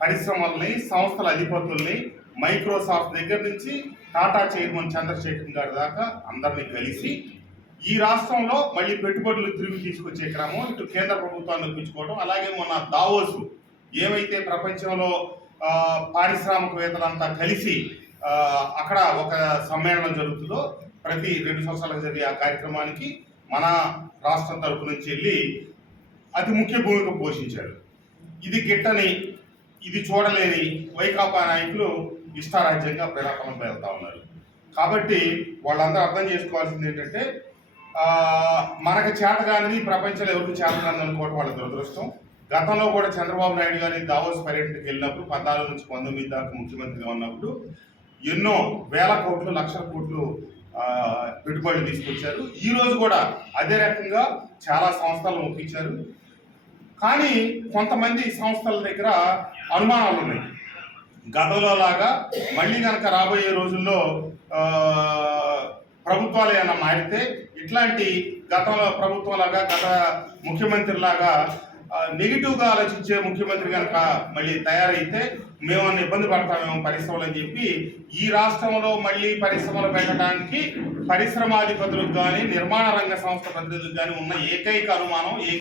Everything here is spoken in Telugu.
పరిశ్రమల్ని సంస్థల అధిపతుల్ని మైక్రోసాఫ్ట్ దగ్గర నుంచి టాటా చైర్మన్ చంద్రశేఖర్ గారి దాకా అందరినీ కలిసి ఈ రాష్ట్రంలో మళ్ళీ పెట్టుబడులు తిరిగి తీసుకొచ్చే క్రమం ఇటు కేంద్ర ప్రభుత్వాన్ని ఒప్పించుకోవడం అలాగే మొన్న దావోసు ఏమైతే ప్రపంచంలో పారిశ్రామికవేత్తలంతా కలిసి అక్కడ ఒక సమ్మేళనం జరుగుతుందో ప్రతి రెండు సంవత్సరాలకు జరిగే ఆ కార్యక్రమానికి మన రాష్ట్రం తరపు నుంచి వెళ్ళి అతి ముఖ్య భూమిక పోషించారు. ఇది గిట్టని ఇది చూడలేని వైకాపా నాయకులు ఇష్టారాజ్యంగా ప్రేరాపణం వెళ్తా ఉన్నారు. కాబట్టి వాళ్ళందరూ అర్థం చేసుకోవాల్సింది ఏంటంటే మనకు చేతగానిది ప్రపంచంలో ఎవరికి చేతగాని అనుకోవడం వాళ్ళ దురదృష్టం. గతంలో కూడా చంద్రబాబు నాయుడు గారి దావోస్ పర్యటనకి వెళ్ళినప్పుడు పద్నాలుగు నుంచి పంతొమ్మిది దాకా ముఖ్యమంత్రిగా ఉన్నప్పుడు ఎన్నో వేల కోట్లు లక్షల కోట్లు పెట్టుబడులు తీసుకొచ్చారు. ఈ రోజు కూడా అదే రకంగా చాలా సంస్థలు ఒప్పించారు. కానీ కొంతమంది సంస్థల దగ్గర అనుమానాలు ఉన్నాయి గతంలో లాగా మళ్ళీ కనుక రాబోయే రోజుల్లో ప్రభుత్వాలు ఏమైనా మారితే ఇట్లాంటి గతంలో ప్రభుత్వం లాగా గత ముఖ్యమంత్రి లాగా నెగిటివ్గా ఆలోచించే ముఖ్యమంత్రి కనుక మళ్ళీ తయారైతే మేమన్నా ఇబ్బంది పడతామేమో పరిశ్రమలు అని చెప్పి ఈ రాష్ట్రంలో మళ్ళీ పరిశ్రమలు పెట్టడానికి పరిశ్రమాధిపతులకు కానీ నిర్మాణ రంగ సంస్థ ప్రతినిధులకు కానీ ఉన్న ఏకైక అనుమానం ఏ